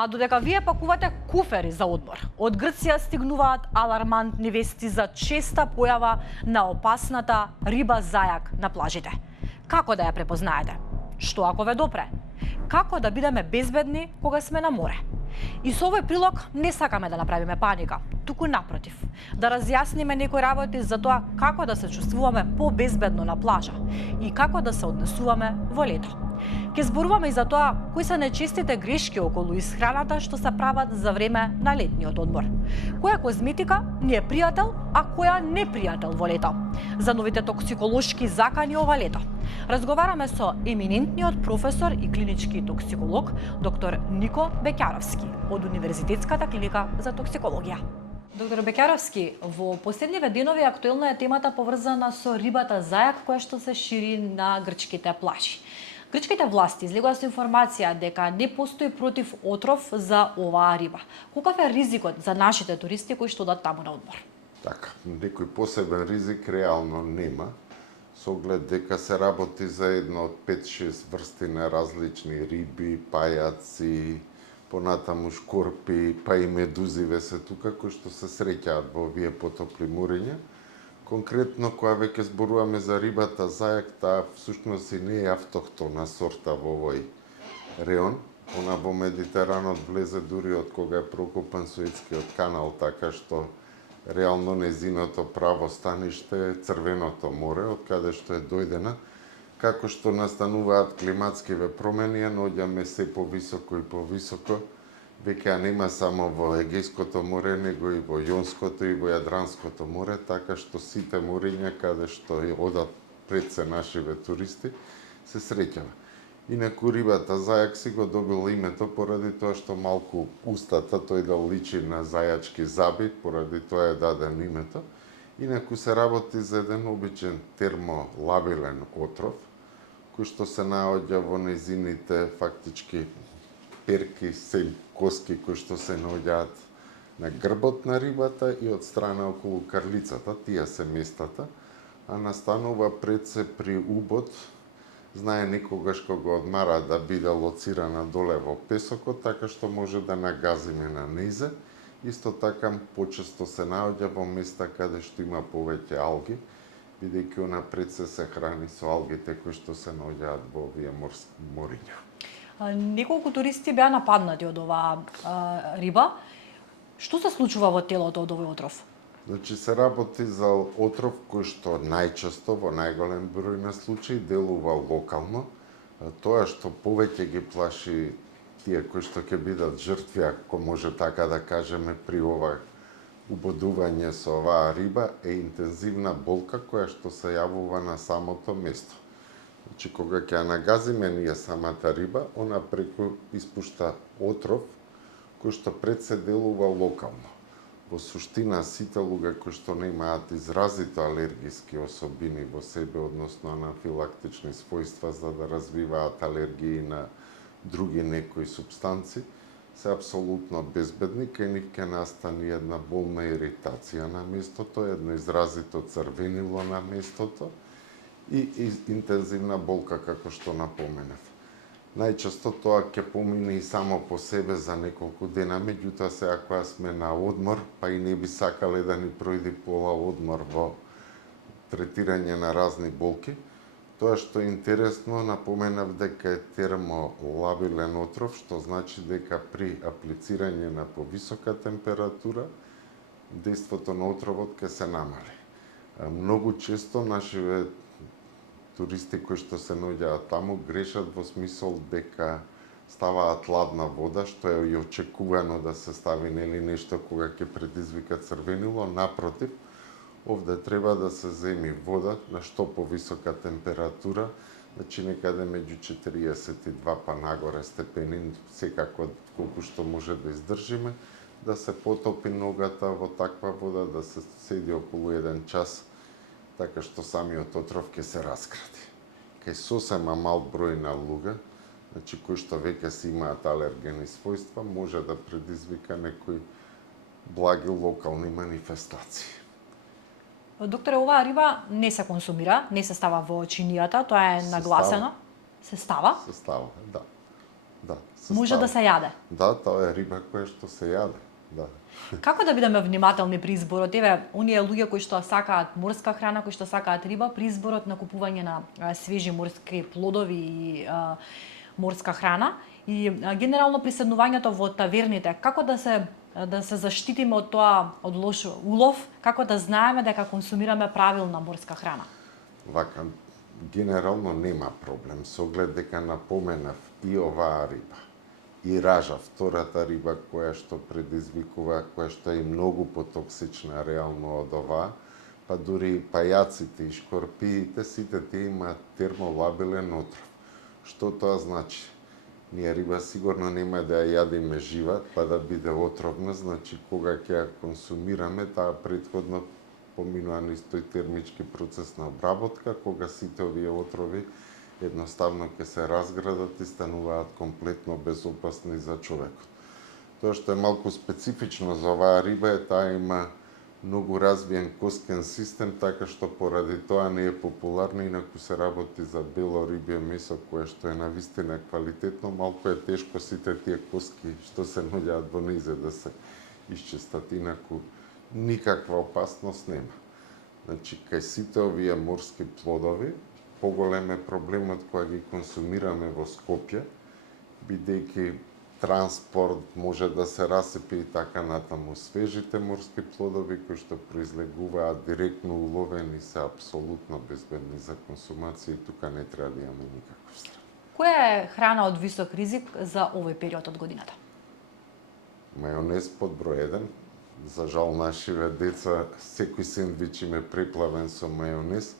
А додека вие пакувате куфери за одмор, од Грција стигнуваат алармантни вести за честа појава на опасната риба зајак на плажите. Како да ја препознаете? Што ако ве допре? Како да бидеме безбедни кога сме на море? И со овој прилог не сакаме да направиме паника, туку напротив, да разјасниме некои работи за тоа како да се чувствуваме побезбедно на плажа и како да се однесуваме во лето. Ке зборуваме и за тоа кои се најчестите грешки околу исхраната што се прават за време на летниот одмор. Која козметика ни е пријател, а која непријател во лето? За новите токсиколошки закани ова лето. Разговараме со еминентниот професор и клинички токсиколог доктор Нико Беќаровски од Универзитетската клиника за токсикологија. Доктор Беќаровски, во последниве денови актуелна е темата поврзана со рибата зајак која што се шири на грчките плажи. Грчките власти излегоа со информација дека не постои против отров за оваа риба. Каков е ризикот за нашите туристи кои што одат таму на одмор? Така, некој посебен ризик реално нема, со оглед дека се работи за едно од 5-6 врсти на различни риби, пајаци, понатаму шкорпи, па и медузиве се тука, кои што се среќаат во овие потопли морења. Конкретно, кога веќе зборуваме за рибата зајак, таа всушност и не е автохтона сорта во овој реон. Она во Медитеранот влезе дури од кога е прокопан Суетскиот канал, така што реално незиното право станиште е Црвеното море, од каде што е дојдена. Како што настануваат климатскиве промени, ја наоѓаме се повисоко и повисоко. Веќе нема само во Егејското море, него и во Јонското и во Јадранското море, така што сите морења каде што одат пред се нашиве туристи се среќава. Инаку рибата зајак си го добил името поради тоа што малку устата тој да личи на зајачки заби, поради тоа е даден името. Инаку се работи за еден обичен термолабилен отров, кој што се наоѓа во незините фактички перки, се коски кои што се наоѓаат на грбот на рибата и од страна околу карлицата, тие се местата, а настанува пред се при убот, знае некогаш кога го одмара да биде лоцирана доле во песокот, така што може да нагазиме на низе. Исто така почесто се наоѓа во места каде што има повеќе алги, бидејќи она пред се храни со алгите кои што се наоѓаат во овие мориња. Неколку туристи беа нападнати од оваа риба. Што се случува во телото од овој отров? Значи се работи за отров кој што најчесто во најголем број на случаи делува локално. Тоа што повеќе ги плаши тие кои што ќе бидат жртви, ако може така да кажеме, при ова убодување со оваа риба е интензивна болка која што се јавува на самото место. Значи, кога ќе ја нагазиме ние самата риба, она преку испушта отров кој што пред се делува локално. Во суштина, сите луѓе кои што немаат изразито алергиски особини во себе, односно анафилактични својства за да развиваат алергии на други некои супстанци, се апсолутно безбедни, кај нив ќе настани една болна иритација на местото, едно изразито црвенило на местото, и интензивна болка, како што напоменав. Најчесто тоа ќе помине и само по себе за неколку дена, меѓутоа сега кога сме на одмор, па и не би сакале да ни пројде пола одмор во третирање на разни болки. Тоа што е интересно, напоменав дека е термолабилен отров, што значи дека при аплицирање на повисока температура, дејството на отровот ќе се намали. Многу често нашиве туристи кои што се наоѓаат таму грешат во смисол дека ставаат ладна вода, што е и очекувано да се стави нели нешто кога ќе предизвика црвенило. Напротив, овде треба да се земи вода на што повисока температура, значи некаде меѓу 42 па нагоре степени, секако колку што може да издржиме, да се потопи ногата во таква вода, да се седи околу 1 час, така што самиот отров ќе се раскрати. Кај сосема мал број на луѓе, значи кои што веќе си имаат алергени својства, може да предизвика некои благи локални манифестации. Докторе, оваа риба не се консумира, не се става во чинијата, тоа е нагласено. Се става? Се става, да. Да. Може да се јаде. Да, тоа е риба која што се јаде. Да. Како да бидеме внимателни при изборот? Еве, оние луѓе кои што сакаат морска храна, кои што сакаат риба, при изборот на купување на свежи морски плодови и морска храна и генерално при седнувањето во таверните, како да се заштитиме од тоа, од лош улов, како да знаеме дека консумираме правилна морска храна? Вака, генерално нема проблем, со оглед дека напоменав и оваа риба, и ража, втората риба која што предизвикува, која што е многу потоксична реално од оваа, па дури и пајаците и шкорпиите, сите тие имаат термолабилен отров. Што тоа значи? Ние риба сигурно нема да ја јадиме жива, па да биде отровна, значи кога ќе ја консумираме, таа претходно поминува низ тој термички процес на обработка, кога сите овие отрови едноставно ќе се разградат и стануваат комплетно безопасни за човекот. Тоа што е малку специфично за оваа риба е таа има многу развиен костен систем, така што поради тоа не е популарна, инаку се работи за бело рибје месо кое што е навистина квалитетно, малку е тешко сите тие коски што се наоѓаат во нејзе да се исчистат, инаку никаква опасност нема. Значи, кај сите овие морски плодови, поголем е проблемот кога ги консумираме во Скопје, бидејќи транспорт може да се расипи и така натаму. Свежите морски плодови кои што произлегуваат директно уловени се апсолутно безбедни за консумација и тука не треба да имаме никаков страх. Која е храна од висок ризик за овој период од годината? Мајонез под број 1. За жал нашиве деца секој сендвич им е преплавен со мајонез.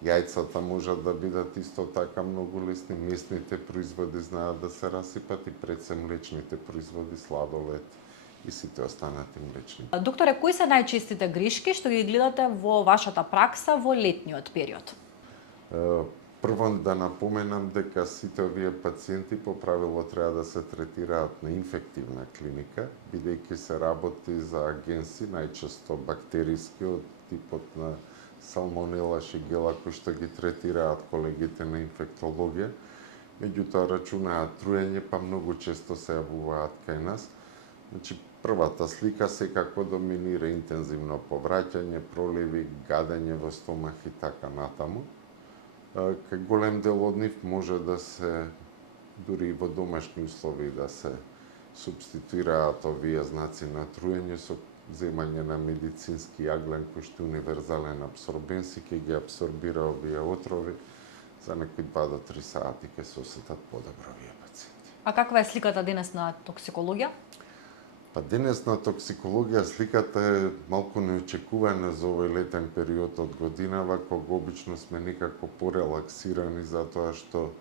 Јајцата можат да бидат исто така многу лесни, месните производи знаат да се расипат и пред се млечните производи, сладолед и сите останати млечни. Докторе, кои се најчестите грешки што ги гледате во вашата пракса во летниот период? Прво да напоменам дека сите овие пациенти по правило треба да се третираат на инфективна клиника, бидејќи се работи за агенси, најчесто бактериски од типот на салмонела, шигела, кои што ги третираат колегите на инфектологија. Меѓутоа рачунаат труење, па многу често се јавуваат кај нас. Значи, првата слика секако доминира интензивно повраќање, проливи, гадење во стомах и така натаму. Кај голем дел од нив може да се, дури и во домашни услови, да се субституираат овие знаци на труење со земање на медицински јаглен кој што е универзален абсорбенс и ќе ги абсорбира овие отрови за некои 2 до 3 сати ќе се осетат подобро овие пациенти. А каква е сликата денес на токсикологија? Па денес на токсикологија сликата е малку неочекувана за овој летен период од годинава, кога обично сме некако порелаксирани затоа што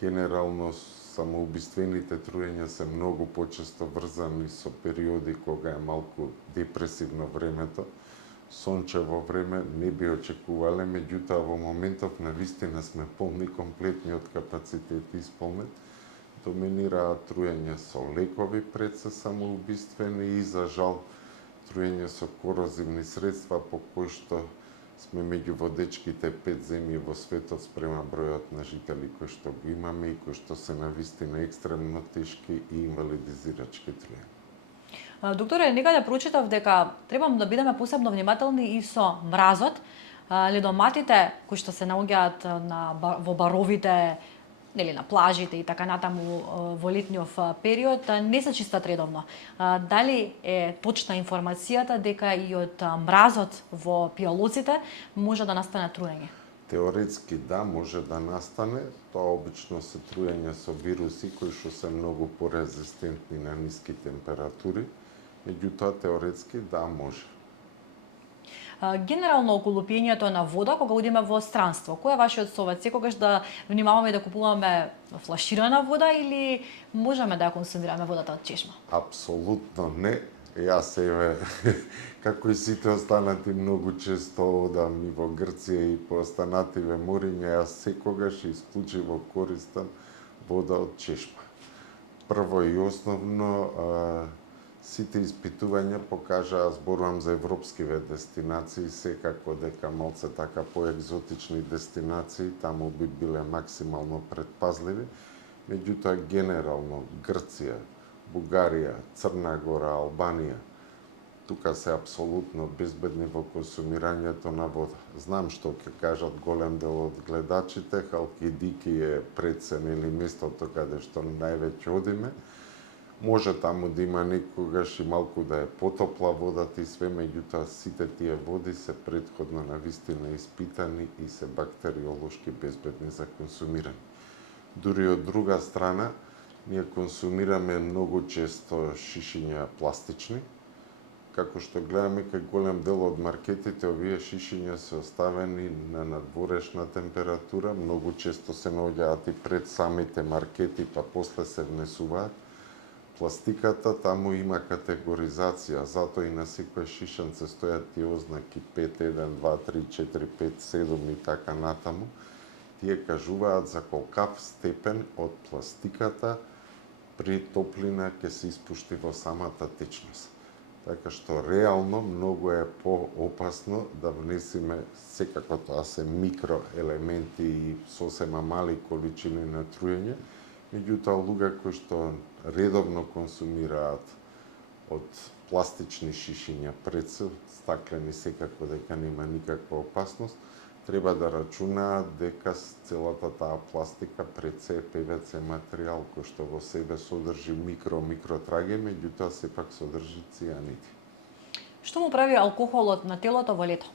генерално самоубиствените труења се многу почесто врзани со периоди кога е малку депресивно времето. Сончево време не би очекувале, меѓутоа во моментов навистина сме полни комплетни од капацитет исполнет. Доминираат труење со лекови пред се самоубиствени и за жал труење со корозивни средства по кои што сме меѓу водечките 5 земји во светот спрема бројот на жители кои што го имаме и кои што се навистина екстремно тешки и инвалидизирачки труења. Докторе, некаде прочитав дека требам да бидеме посебно внимателни и со мразот. Ледоматите кои што се наоѓаат во баровите, нели на плажите и така натаму во летниот период не се чистат редовно. Дали е точна информацијата дека и од мразот во пијалоците може да настане труење? Теоретски да, може да настане. Тоа обично се труење со вируси кои што се многу порезистентни на ниски температури, меѓутоа теоретски да може. Генерално околу пиењето на вода кога одиме во странство, кој е вашиот совет? Секогаш да внимаваме да купуваме флаширана вода или можеме да ја консумираме водата од чешма? Апсолутно не. Јас еве, како и сите останати, многу често одам и во Грција и по останативе мориња, јас секогаш исклучиво користам вода од чешма. Прво и основно, сите испитувања покажаа, зборувам за европскиве дестинации, секако дека малце така поекзотични дестинации, таму би биле максимално предпазливи. Меѓутоа, генерално, Грција, Бугарија, Црна Гора, Албанија, тука се апсолутно безбедни во консумирањето на вода. Знам што ќе кажат голем дел од гледачите, Халкидики е прецен или местото каде што највеќе одиме. Може таму да има некогаш и малку да е потопла водата и све, меѓутоа сите тие води се претходно навистина испитани и се бактериолошки безбедни за консумирање. Дури од друга страна, ние консумираме многу често шишиња пластични. Како што гледаме, кај голем дел од маркетите, овие шишиња се оставени на надворешна температура, многу често се наоѓаат и пред самите маркети, па после се внесуваат. Пластиката, таму има категоризација, затоа и на секој шишанце стојат тие ознаки 5, 1, 2, 3, 4, 5, 7 и така натаму. Тие кажуваат за колкав степен од пластиката при топлина ќе се испушти во самата течност. Така што реално многу е поопасно да внесеме, секако тоа се микроелементи и сосема мали количини на труење, меѓутоа луѓе кои што редовно консумираат од пластични шишиња прецел, стаклени секако дека нема никаква опасност, треба да рачунаат дека целата таа пластика прece е ПВЦ материјал кој што во себе содржи микротраги, меѓутоа сепак содржи цијаниди. Што му прави алкохолот на телото во лето?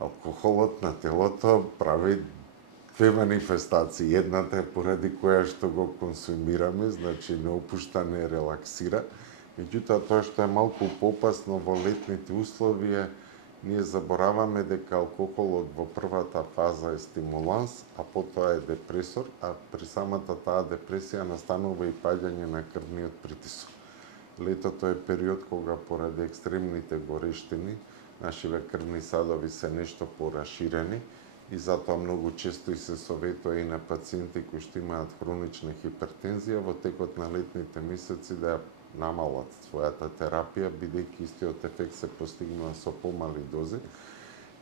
Алкохолот на телото прави две манифестации. Едната е поради која што го консумираме, значи не опушта, не релаксира. Меѓутоа, тоа што е малку поопасно во летните услови е ние забораваме дека алкохолот во првата фаза е стимуланс, а потоа е депресор, а при самата таа депресија настанува и паѓање на крвниот притисок. Летото е период кога поради екстремните горештини нашиве крвни садови се нешто пораширени и затоа многу често и се советува и на пациенти кои што имаат хронична хипертензија во текот на летните месеци да ја намалат својата терапија, бидејќи истиот ефект се постигнува со помали дози.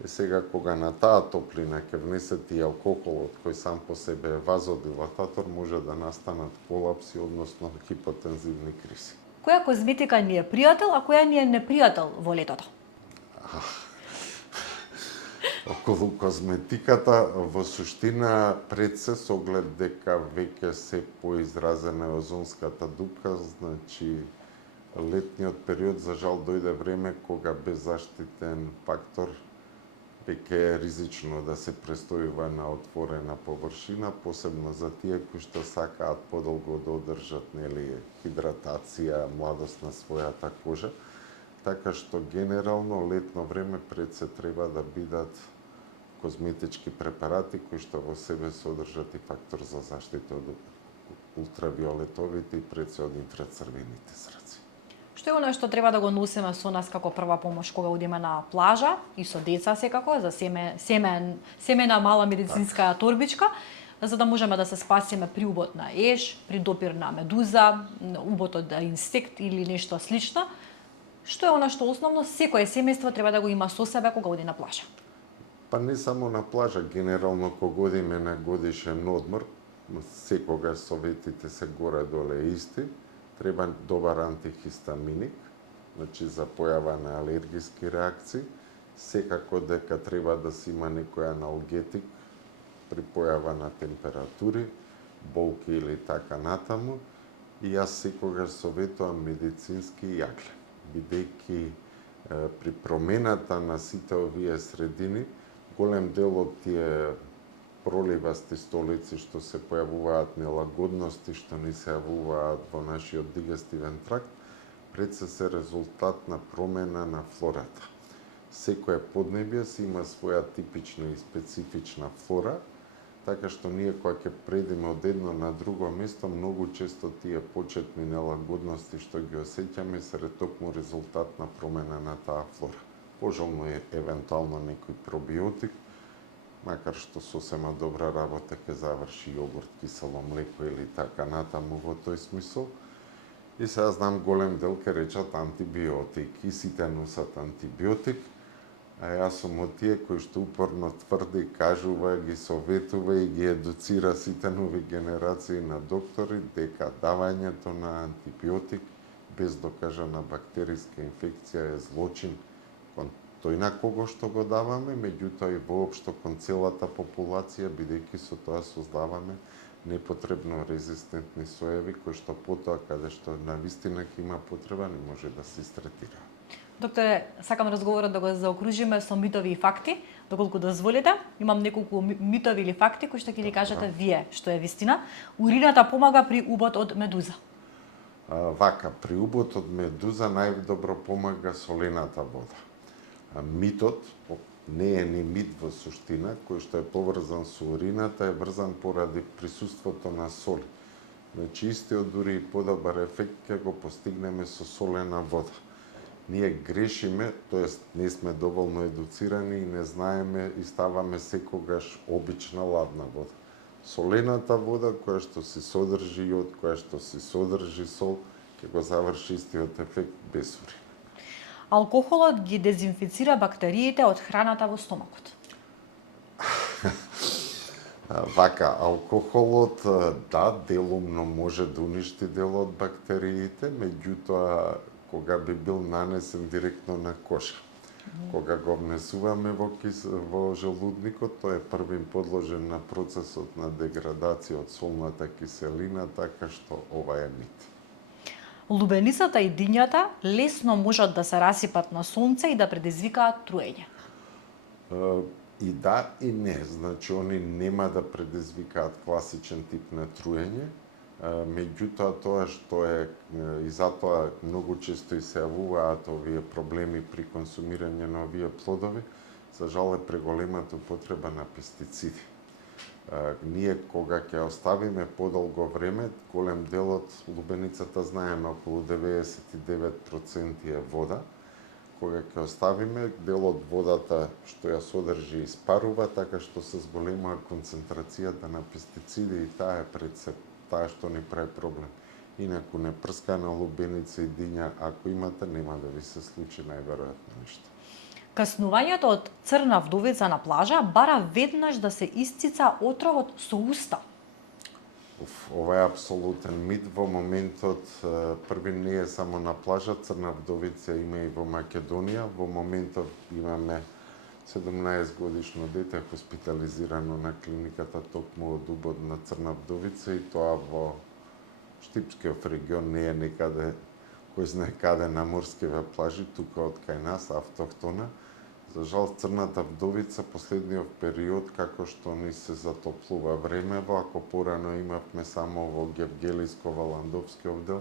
Сега, кога на таа топлина ќе внесете и алкохолот, кој сам по себе е вазодилататор, може да настанат колапси, односно хипотензивни кризи. Која козметика ни е пријател, а која ни е непријател во летото? Околу козметиката, во суштина, пред се со оглед дека веќе се поизразена е озонската дупка, значи летниот период за жал дојде време кога беззаштитен фактор веќе е ризично да се престојува на отворена површина, посебно за тие кои што сакаат подолго да одржат хидратација, младост на својата кожа. Така што генерално летно време пред се треба да бидат козметички препарати кои што во себе содржат и фактор за заштита од ултравиолетовите и пред се од инфрацрвените зраци. Што е оно што треба да го носиме со нас како прва помош кога одиме на плажа и со деца секако, за семена мала медицинска торбичка, за да можеме да се спасиме при убот на еж, при допир на медуза, убот од инсект или нешто слично? Што е оно што основно секое семејство треба да го има со себе кога оди на плажа? Па не само на плажа, генерално кога одиме на годишен одмор, секогаш советите се горе-доле исти. Треба добар антихистаминик, значи за појава на алергиски реакции. Секако дека треба да се има некој аналгетик при појава на температури, болки или така натаму. И јас секогаш советувам медицински јагле, бидејќи при промената на сите овие средини, голем дел од тие проливасти столици што се појавуваат, нелагодности што ни се јавуваат во нашиот дигестивен тракт, пред се резултат на промена на флората. Секое поднебје си има своја типична и специфична флора, така што ние кога ќе предиме од едно на друго место, многу често тие почетни нелагодности што ги осеќаме се токму резултат на промена на таа флора. Пожелно е евентуално некој пробиотик, макар што сосема добра работа ќе заврши јогурт, кисело млеко или така натаму во тој смисол. И сега знам голем дел ќе речат антибиотик и сите носат антибиотик. А јас сум од тие кои што упорно тврди, кажува, ги советува и ги едуцира сите нови генерации на доктори дека давањето на антибиотик без докажана бактериска инфекција е злочин кон тој на кого што го даваме, меѓутоа и воопшто кон целата популација, бидејќи со тоа создаваме непотребно резистентни соеви кои што потоа каде што навистина ќе има потреба не може да се истретира. Докторе, сакам разговорот да го заокружиме со митови и факти, доколку дозволите. Имам неколку митови или факти кои што ќе ни кажете вие што е вистина. Урината помага при убот од медуза. Вака, при убот од медуза најдобро помага солената вода. Митот не е ни мит во суштина, кој што е поврзан со урината, е врзан поради присуството на соли. Значи, истиот дури и подобар ефект ќе го постигнеме со солена вода. Ние грешиме, тоест не сме доволно едуцирани и не знаеме и ставаме секогаш обична ладна вода. Солената вода, која што се содржи јод, која што се содржи сол, ќе го заврши истиот ефект без урина. Алкохолот ги дезинфицира бактериите од храната во стомакот. Вака, алкохолот, да, делумно може да уништи дел од бактериите, меѓутоа кога би бил нанесен директно на коша. Кога го внесуваме во желудникот, тој е првин подложен на процесот на деградација од солната киселина, така што ова е мит. Лубеницата и дињата лесно можат да се расипат на сонце и да предизвикаат труење. И да, и не. Значи, они нема да предизвикаат класичен тип на труење, меѓутоа тоа што е и затоа многу често и се јавуваат овие проблеми при консумирање на овие плодови, за жал е преголемата употреба на пестициди. Ние кога ќе оставиме подолго време, голем дел од лубеницата знаеме околу 99% е вода. Кога ќе оставиме, дел од водата што ја содржи испарува, така што се зголемува концентрацијата на пестициди и таа е пред се таа што ни прави проблем. Инаку непрскана лубеница и диња, ако имате, нема да ви се случи најверојатно ништо. Каснувањето од црна вдовица на плажа бара веднаш да се исцица отровот со уста. Ова е апсолутен мит. Во моментот, први не е само на плажа, црна вдовица има и во Македонија. Во моментот имаме 17 годишно дете хоспитализирано на клиниката токму од убод на црна вдовица и тоа во Штипскиот регион, не е некаде кој знае каде на морскиве плажи, тука од кај нас, автохтона. За жал, црната вдовица последниот период, како што ни се затоплува времево, ако порано имавме само во Гевгелиско-Валандовски оддел,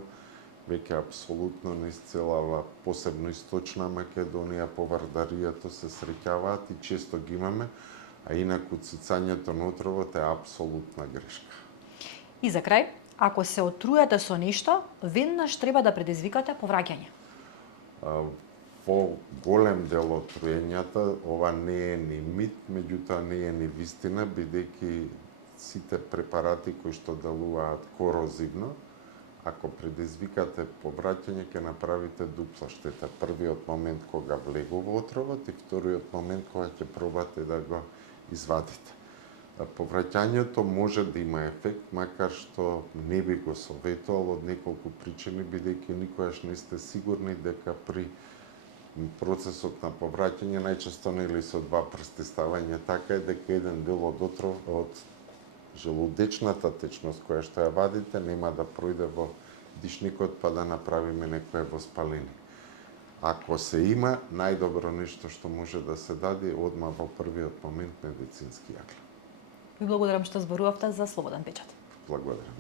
веќе апсолутно низ целава, посебно источна Македонија, по Вардаријато се среќаваат и често ги имаме, а инаку цицањето на отровот е апсолутна грешка. И за крај, ако се отруете со нешто, веднаш треба да предизвикате повраќање. Во голем дел од труењата, ова не е ни мит, меѓутоа не е ни вистина, бидејќи сите препарати кои што делуваат корозивно, ако предизвикате повраќање, ќе направите дупла штета. Првиот момент кога влегува отровот и вториот момент кога ќе пробате да го извадите. Повраќањето може да има ефект, макар што не би го советувал од неколку причини, бидејќи никогаш не сте сигурни дека при процесот на повраќање најчесто нели со два прсти ставање така е дека еден дел од отров од желудечната течност која што ја вадите нема да пројде во дишникот па да направиме некое воспаление. Ако се има, најдобро нешто што може да се даде одма во првиот момент медицински јаглен. Ви благодарам што зборувавте за Слободен печат. Благодарам.